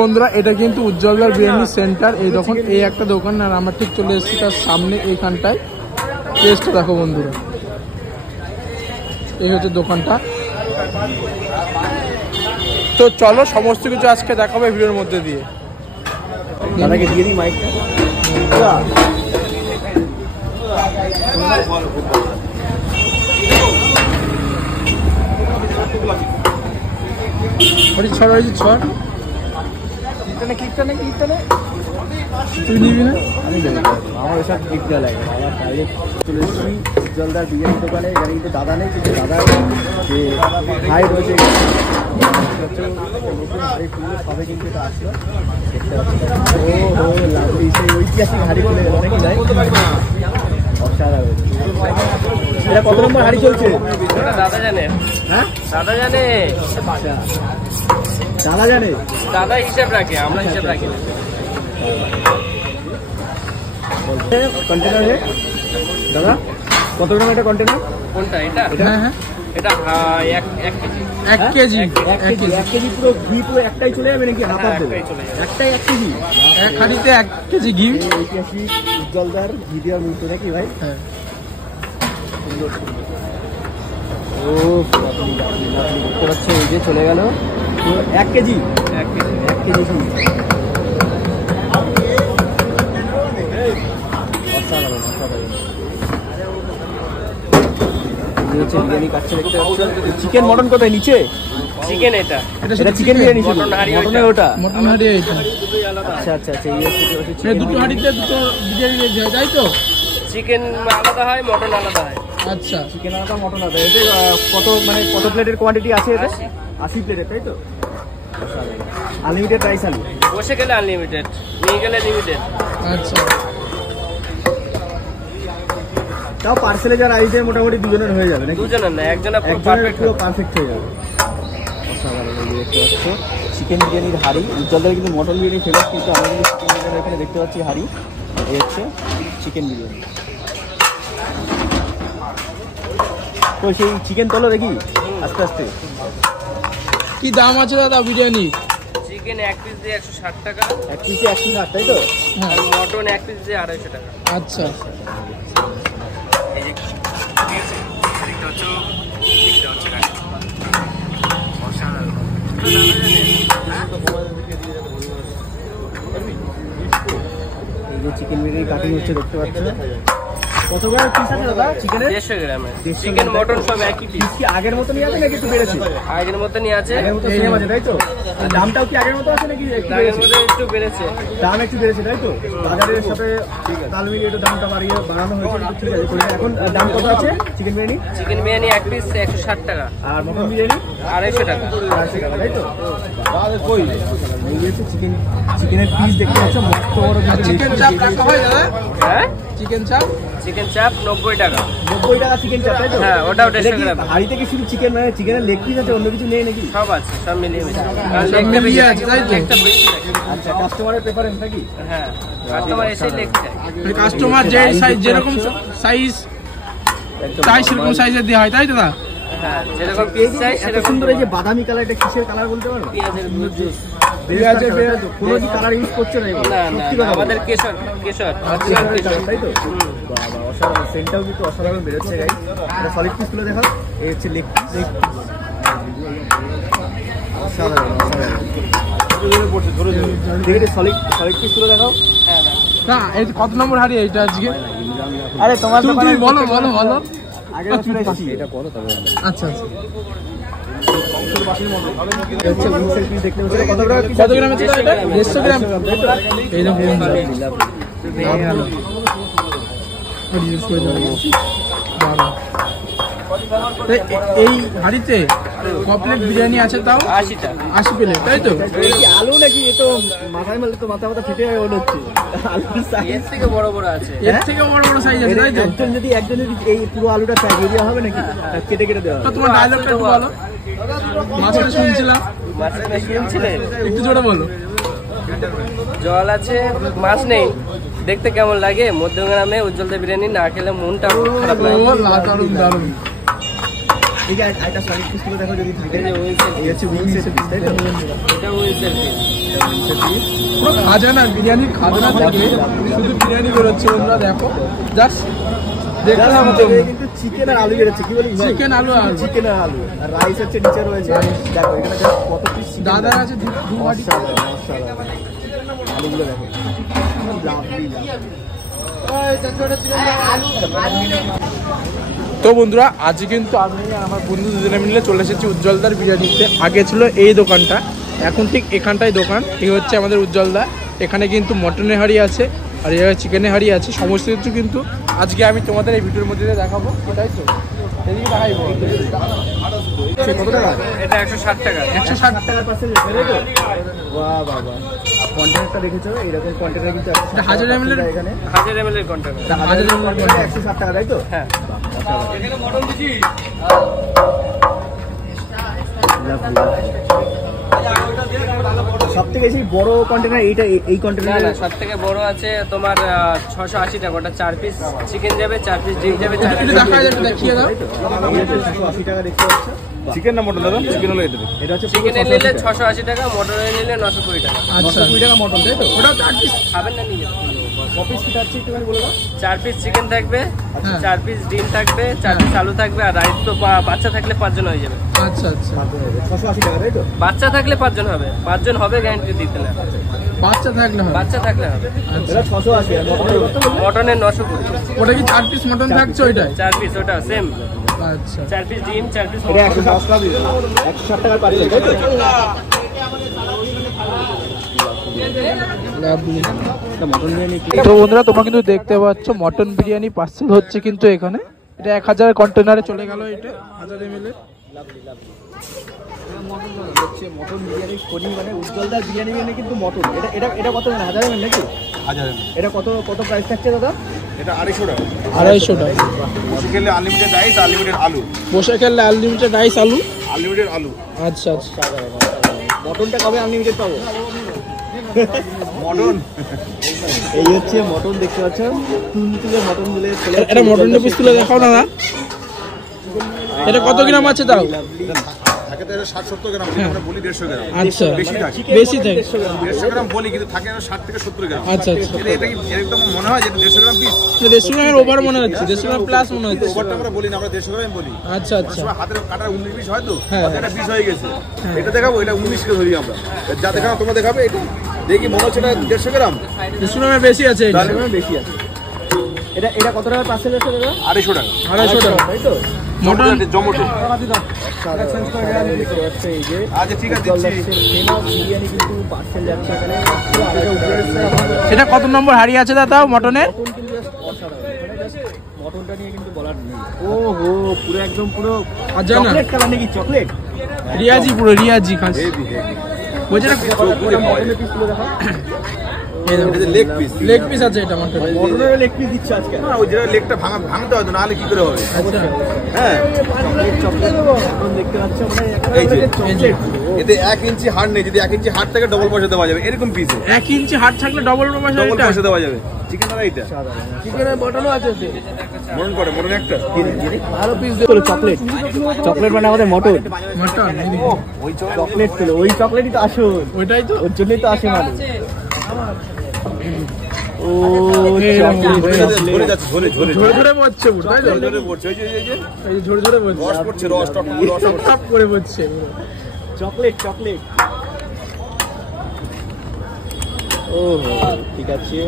বন্ধুরা এটা কিন্তু উজ্জ্বলদার বিরিয়ানি সেন্টার। এই দেখুন এই একটা দোকান, আর আমরা ঠিক চলে এসেছি তার সামনে এইখানটায়। টেস্টটা দেখো বন্ধুরা, এই হচ্ছে দোকানটা। তো চলো সমস্ত কিছু আজকে দেখাবো ভিডিওর মধ্যে দিয়ে। দাদাকে দিয়ে দিই মাইকটা। ছড় হয়েছে ছড়, তুই নিবি না? আমি দেবো, আমার ওসব ঠিক দেওয়া লাগে। আমার বাইরে চলে এসেছি উজ্জ্বলদার বিরিয়ানি দোকানে। এখানে কিন্তু দাদা নেই, কিন্তু দাদার যে ভাই রয়েছে সবে কিন্তু এটা আসলো। ও লাভলি, সেই ঐতিহাসিক হাড়ি চলে গেল নাকি? যাই অসাধারণ। এটা কত নম্বর হাড়ি চলছে দাদা জানে? হ্যাঁ দাদা জানে, দাদা জানে, দাদা হিসাব রাখে, আমরা হিসাব রাখি না। কন্টেনার দাদা কত গ্রাম এটা কন্টেনার? কোনটা এটা? হ্যাঁ হ্যাঁ, এটা 1 কেজি। 1 কেজি। 1 কেজি পুরো ঘি পুরো একটাই চলে যাবে নাকি? হাফ হাফ দেবে? একটাই 1 কেজি। এক হাঁড়িতে 1 কেজি ঘি। ঐতিহাসিক উজ্জ্বলদার ঘি দেওয়ার মূর্তি নাকি ভাই? হ্যাঁ। ও দেখতে পাচ্ছ, এই যে চলে গেল 1 কেজি। 1 কেজি ঘি। অসাধারণ অসাধারণ। বিরিয়ানি কাটছে দেখতে পাচ্ছ। চিকেন মটন কোথায়? নিচে চিকেন। এটা এটা চিকেন বিরিয়ানি, মটন হাঁড়ি ওটা মটন হাঁড়ি এইটা। আচ্ছা আচ্ছা আচ্ছা, এই হচ্ছে দুটো হাঁড়িতে দুটো বিরিয়ানি যায়, তাই তো? চিকেন আলাদা হয়, মটন আলাদা হয়। আচ্ছা, চিকেন আলাদা মটন আলাদা। এতে কত মানে কত প্লেটের কোয়ান্টিটি আছে? এটা 80 প্লেটের, তাই তো? আনলিমিটেড রাইস আলু? বসে গেলে আনলিমিটেড, নিয়ে গেলে লিমিটেড। আচ্ছা। তাও পার্সেলে যারা আইছে মোটামুটি দুজনের হয়ে যাবে নাকি? দুজনের না, একজনের পুরো পারফেক্ট হয়ে যাবে। অসাধারণ। দেখতে পাচ্ছ চিকেন বিরিয়ানির হাঁড়ি। উজ্জ্বলদার কিন্তু মটন বিরিয়ানি ফেমাস, কিন্তু আমরা কিন্তু চিকেন বিরিয়ানি এখানে দেখতে পাচ্ছি হাঁড়ি। এই হচ্ছে চিকেন বিরিয়ানি। তো সেই চিকেন তোলো দেখি আস্তে আস্তে। কি দাম আছে দাদা বিরিয়ানি? চিকেন 1 পিস দিয়ে 160 টাকা। 1 পিসে 160, তাই তো? আর মটন 1 পিস দিয়ে 250 টাকা। আচ্ছা। এই যে চিকেন বিরিয়ানি কাটিং হচ্ছে দেখতে পাচ্ছেন। কত গ্রাম পিস আছে দাদা চিকেনের? 150 গ্রামের। চিকেন মটন সব একই পিস। কি আগের মতনই আছে নাকি একটু বেড়েছে? আগের মতনই আছে। আগের মতো সেম আছে, তাই তো? দামটাও কি আগের মতো আছে নাকি একটু আগের বেড়েছে? মধ্যে একটু বেড়েছে। দাম একটু বেড়েছে, তাই তো? বাজারের সাথে তাল মিলিয়ে একটু দামটা বাড়ানো হয়েছে, কিন্তু ঠিক আছে। এখন দাম কত আছে chicken biryani? Chicken biryani 1 piece 160 টাকা। আর মটন বিরিয়ানি 250 টাকা। 250 টাকা, তাই তো? কই এই যে চিকেনের পিস দেখতে পাচ্ছ, মস্ত বড়। চিকেন চাপ রাখা হয় দাদা? হ্যাঁ, চিকেন চাপ? চিকেন চাপ 90 টাকা। 90 টাকা চিকেন চাপ, তাই তো? হ্যাঁ, ওটাও 150 গ্রাম। হাড়িতে কি শুধু চিকেন, মানে চিকেনের লেগ পিস আছে, অন্য কিছু নেই নাকি? সব আছে, সব মিলিয়ে মিশিয়ে। সব মিলিয়ে আছে, তাই তো? একটা বেশি থাকে। আচ্ছা, কাস্টমারের প্রেফারেন্স নাকি? হ্যাঁ, কাস্টমার এসেই লেগ চাই। কাস্টমার যে সাইজ, যেরকম সাইজ চাই সেরকম সাইজের দেওয়া হয়, তাই তো দাদা? হ্যাঁ, যেরকম পিস চাই এত সেরকম। সুন্দর এই যে বাদামি কালার, এটা কিসের কালার বলতে পারো? পেঁয়াজের জুস। পেঁয়াজের কোনো কি কালার ইউজ করছে না? না, সত্যি না, কথা আমাদের কেশর, কেশর, তাই তো? বাবা, অসাধারণ। সেন্টটাও কিন্তু অসাধারণ বেরোচ্ছে গাইস। এটা সলিড পিস গুলো দেখাও। এই হচ্ছে লেগ পিস। অসাধারণ অসাধারণ। দেখে সলিড পিস গুলো দেখাও। হ্যাঁ, না, এই কত নম্বর হাঁড়ি এইটা আজকে? আরে তোমার তুমি বলো বলো বলো। আগে চলে এসেছি, এটা বলো তবে। আচ্ছা আচ্ছা। কত গ্রাম আছে এটা? 150 গ্রাম। এই দেখুন এই হাঁড়িতে কমপ্লিট বিরিয়ানি আছে, তাও 80 প্লেট, তাই তো? আলু নাকি? এ তো মাথায় মারলে তো মাথা ফেটে যাবে মনে হচ্ছে। আলুর সাইজ এর থেকে বড় বড় আছে। এর থেকে বড় বড় সাইজ আছে, তাই তো? একজন যদি এই পুরো আলুটা চাই, দেওয়া হবে নাকি? কেটে কেটে দেওয়া হবে? তোমার ডায়লগটা একটু বলো। মাছটা শুনছিলাম, মাছটা শুনছিলেন? একটু জোরে বলো। জল আছে, মাছ নেই। দেখতে কেমন লাগে? মধ্যমগ্রামে উজ্জ্বলদার বিরিয়ানি না খেলে মনটা খারাপ লাগে। দারুণ দারুণ। এই যে একটা সলিড পিস গুলো দেখো যদি থাকে এই হচ্ছে উইংসের পিস তাই তো এটা উইংসের পিস পুরো খাজানা বিরিয়ানির খাজানা থাকে শুধু বিরিয়ানি বেরোচ্ছে বন্ধুরা দেখো জাস্ট দেখতে হবে কিন্তু চিকেন আর আলু বেরোচ্ছে কি বলি চিকেন আলু আর চিকেন আর আলু আর রাইস হচ্ছে নিচে রয়েছে দেখো এখানে জাস্ট কত পিস দাদা আছে দু বাটি আলুগুলো দেখো তো বন্ধুরা আজকে কিন্তু আমি আর আমার বন্ধু দুজনে মিলে চলে এসেছি উজ্জ্বলদার বিরিয়ানিতে। আগে ছিল এই দোকানটা, এখন ঠিক এখানটাই দোকান। এই হচ্ছে আমাদের উজ্জ্বলদা। এখানে কিন্তু মটনের হাঁড়ি আছে আর এই চিকেনের হাঁড়ি আছে, সমস্ত কিছু কিন্তু আজকে আমি তোমাদের এই ভিডিওর মধ্যে দিয়ে দেখাবো। এটাই তো এদিকে দেখাইবো। কত টাকা? এটা 160 টাকা। 160 টাকার পার্সেল রেখে বাহ বাহ বাহ। কন্টেনারটা দেখেছো এরকম কন্টেনার কিন্তু 1000 ml এর এখানে 1000 ml এর কন্টেনার। 1000 ml কন্টেনার 160 টাকা তাই তো? হ্যাঁ। এখানে মটন দিছি। সবথেকে বেশি বড় কন্টেনার এইটা, এই কন্টেনার না সব থেকে বড় আছে তোমার 680 টাকা। ওটা 4 পিস চিকেন যাবে, 4 পিস ডিম যাবে, 4 পিস দেখিয়ে দাও। 680 টাকা দেখতে পাচ্ছ। চিকেন না মটন দাদা? চিকেন হলো এটা হচ্ছে চিকেন নিলে 680 টাকা, মটন নিলে 920 টাকা। আচ্ছা 920 টাকা মটন তাই তো? ওটা 4 পিস খাবেন না নিজে? কপিস কি আছে একটুখানি বলে দাও। 4 পিস চিকেন থাকবে, হ্যাঁ। 4 পিস ডিম থাকবে, 4 পিস আলু থাকবে, আর রাইস তো বাচ্চা থাকলে 5 জন হয়ে যাবে। আচ্ছা আচ্ছা 680 টাকা তাই তো? বাচ্চা থাকলে 5 জন হবে, 5 জন হবে গ্যারান্টি দিতে না। বাচ্চা থাকলে হবে। বাচ্চা থাকলে হবে। এটা 680 আর মটনের কত বললে? মটনের 920। ওটা কি 4 পিস মটন থাকছে ওইটাই? 4 পিস ওটা সেম। আচ্ছা 4 পিস ডিম, 4 পিস এটা 160 টাকার পার্সেল তাই তো? এটা মটন বিরিয়ানি তো বন্ধুরা তোমরা কিন্তু দেখতে পাচ্ছ মটন বিরিয়ানি পার্সেল হচ্ছে কিন্তু এখানে। এটা 1000 কন্টেনারে চলে গেল। এটা 1000 ml হচ্ছে মটন বিরিয়ানি করি মানে উজ্জ্বলদার বিরিয়ানি মানে কিন্তু মটন। এটা এটা এটা কত মানে 1000 ml নাকি? 1000 এটা কত কত প্রাইস থাকছে দাদা? এটা 250 টাকা। 250 টাকা। বসে খেলে আনলিমিটেড রাইস, আনলিমিটেড আলু, বসে খেললে আনলিমিটেড রাইস আলু। আনলিমিটেড আলু। আচ্ছা আচ্ছা মটনটা কবে আনলিমিটেড পাবো? মটন এই হচ্ছে মটন দেখতে পাচ্ছ, তুলতুলে মটন বলে চলে। এটা মটনের পিস তুলে দেখাও না। এটা কত গ্রাম আছে তাও? থাকে তো এটা 60-70 গ্রাম, কিন্তু আমরা বলি 150 গ্রাম। আচ্ছা বেশি থাকে, বেশি থাকে। 150 গ্রাম বলি, কিন্তু থাকে 60 থেকে 70 গ্রাম। আচ্ছা আচ্ছা এটা কি একদম মনে হয় যে 150 গ্রাম পিস? রেস্টুরেন্টের ওভার মনে হচ্ছে, রেস্টুরেন্ট প্লাস মনে হচ্ছে। ওভারটা আমরা বলি না, আমরা 150 গ্রাম বলি। আচ্ছা আচ্ছা সময় হাতের কাটার 19 পিস হয় তো, হ্যাঁ। এটা 20 হয়ে গেছে। এটা দেখাবো, এটা 19 কে ধরি আমরা। যা দেখাবো তোমরা দেখাবে, এটা দেখি মনে হচ্ছে এটা 150 গ্রাম, রেস্টুরেন্টে বেশি আছে এটা। তাহলে বেশি আছে। এটা এটা কত টাকার পার্সেল আছে দাদা? 250 টাকা। 250 টাকা তাই তো? মটন। জমটো। দেখতে পাচ্ছ এই যে আচ্ছা ঠিক আছে উজ্জ্বলদার দিচ্ছি। ফেমাস বিরিয়ানি কিন্তু পার্সেল যাচ্ছে এখানে। এটা কত নম্বর হাড়ি আছে দাদা মটনের? মটন কিন্তু just অসাধারণ। এখানে just মটনটা নিয়ে কিন্তু বলার নেই। ও হো পুরো একদম পুরো আচ্ছা না চকলেট কালার নাকি? চকলেট রিয়াজি, পুরো রিয়াজি খাস হেভি হেভি। বলছে না। মটনের পিস গুলো দেখো। এটা যে লেগ পিস। লেগ পিস আছে এটা মটনের। মটনের লেগ পিস দিচ্ছে আজকে। না ওই যেটা লেগটা ভাঙতে হয় তো, নাহলে কি করে হবে? আচ্ছা হ্যাঁ চকলেট মটন দেখতে পাচ্ছ মানে এই যে চকলেট। এতে 1 ইঞ্চি হাড় নেই, যদি 1 ইঞ্চি হাড় থাকে ডবল পয়সা দেওয়া যাবে এরকম পিসে। 1 ইঞ্চি হাড় থাকলে ডবল পয়সা। ডবল এটা পয়সা দেওয়া যাবে। চিকেন না এটা চিকেনের মটনও আছে। মরণ করে, মরণ একটা ভালো পিস চকলেট চকলেট মানে আমাদের মটন। মটন ওই চকলেট ছিল, ওই চকলেটই তো আসল, ওইটাই তো। ওর জন্যই তো আসে মানুষ। ও ঝরে যাচ্ছে, ঝরে ঝরে ঝরে ঝরে পড়ছে পুরো, তাই তো? ঝরে ঝরে পড়ছে। এই যে এই যে এই যে ঝরে ঝরে পড়ছে, রস পড়ছে, রস টক রস টপ টপ করে পড়ছে। Chocolate chocolate. ও ঠিক আছে।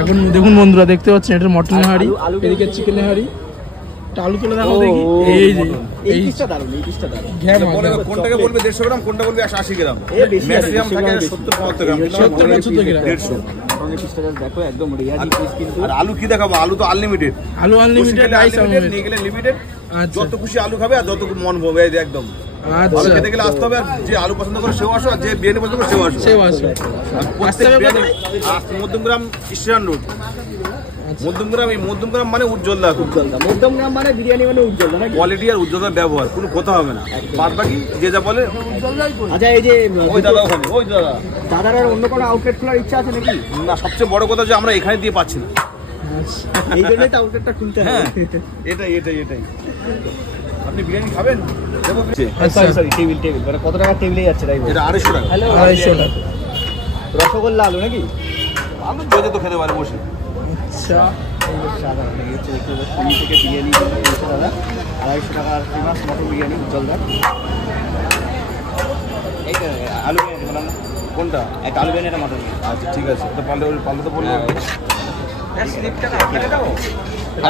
এখন দেখুন বন্ধুরা দেখতে পাচ্ছেন এটা মটনের হাড়ি, আলু এদিকে চিকেনের হাড়ি। আলু তুলে দেখো ও, দেখি। ও, এই যে এই পিসটা দারুন, এই পিসটা দারুন। ঘ্যাম বলে কোনটাকে বলবে 150 গ্রাম, কোনটা বলবে 180 গ্রাম। এ বেশি আছে, ম্যাক্সিমাম থাকে 150 70-75 গ্রাম, কিন্তু 70-75 গ্রাম। 150। মটনের পিসটা দেখো একদম রিয়াজি পিস কিন্তু। আর আলু কি দেখাবো? আলু তো আনলিমিটেড। আলু আনলিমিটেড, রাইস আনলিমিটেড। নিয়ে গেলে লিমিটেড। আচ্ছা যত খুশি আলু খাবে আর যত মন ভরবে, এই যে একদম। আলু আচ্ছা খেতে গেলে আসতে হবে, আর যে আলু পছন্দ করে সেও আসো, আর যে বিরিয়ানি পছন্দ করে সেও আসো। সেও আসবে। প্রত্যেক বিরিয়ানি মধ্যমগ্রাম স্টেশন রোড, আচ্ছা। মধ্যমগ্রাম। এই মধ্যমগ্রাম মানে উজ্জ্বলদা। উজ্জ্বলদা মধ্যমগ্রাম মানে বিরিয়ানি মানে উজ্জ্বলদা নাকি? কোয়ালিটি আর উজ্জ্বলতার ব্যবহার কোনো কথা হবে না, বাদ বাকি যে যা বলে। আচ্ছা এই যে ওই দাদা ওখানে, ওই দাদা। দাদার আর অন্য কোনো আউটলেট খোলার ইচ্ছা আছে নাকি? না, সবচেয়ে বড় কথা যে আমরা এখানে দিয়ে পাচ্ছি না। আচ্ছা। এই জন্যই তো আউটলেটটা খুলতে হ্যাঁ হবে। এটাই এটাই এটাই। আপনি বিরিয়ানি খাবেন? সরি টেবিল মানে কত টাকা টেবিলে যাচ্ছে তাই এটা 250 টাকা। 250 টাকা। রসগোল্লা আলু নাকি? আমি বেজে তো খেতে পারে বসে। আচ্ছা এই যে সাদা এই হচ্ছে দেখতে পাচ্ছি থেকে বিরিয়ানি দিয়েছে দাদা 250 টাকার ফেমাস মটন বিরিয়ানি উজ্জ্বলদার। এই তো আলু বিরিয়ানি বললাম না? কোনটা? একটা আলু বিরিয়ানি একটা মটন বিরিয়ানি। আচ্ছা ঠিক আছে, এটা পাল্টে তো বলবো।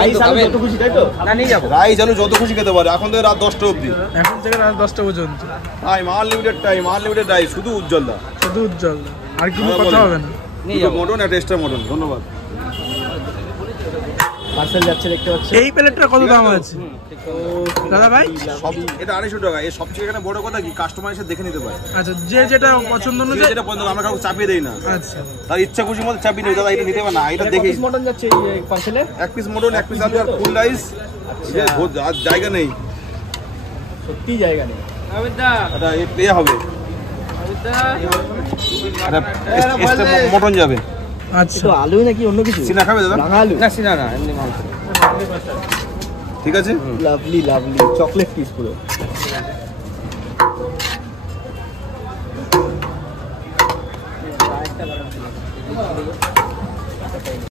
রাইস আলু যত খুশি তাই তো? না নিয়ে যাবো। রাইস আলু যত খুশি খেতে পারে, এখন থেকে রাত 10টা অবধি। এখন থেকে রাত 10টা পর্যন্ত টাইম আনলিমিটেড রাইস, শুধু উজ্জ্বলদা। শুধু উজ্জ্বল, আর কিছু কথা হবে না। নিয়ে যাবো। মটন একটা এক্সট্রা মটন। ধন্যবাদ। পার্সেল যাচ্ছে দেখতে পাচ্ছি। এই প্লেটটা কত দাম আছে দাদা ভাই? সব এটা 250 টাকা। এর সবচেয়ে এখানে বড় কথা কি, কাস্টমার এসে দেখে নিতে পারে। আচ্ছা, যে যেটা পছন্দ যে অনুযায়ী। যেটা পছন্দ, আমরা কাউকে চাপিয়ে দেই না। আচ্ছা তার ইচ্ছা খুশি মতো চাপিয়ে নেই, দাদা এটা নিতে পারে না, এটা দেখে। মটন যাচ্ছে এই পার্সেলে? 1 পিস মটন, 1 পিস আলু আর ফুল রাইস। আর জায়গা নেই, সত্যি জায়গা নেই। অমিতদা, এটা এ হবে, অমিতদা, এটা এক্সট্রা মটন যাবে। আচ্ছা তো আলু নাকি অন্য কিছু? সিনা খাবে দাদা? রাঙা আলু। না সিনা না, এমনি মাংস। ঠিক আছে। লাভলি চকলেট পিস পুরো।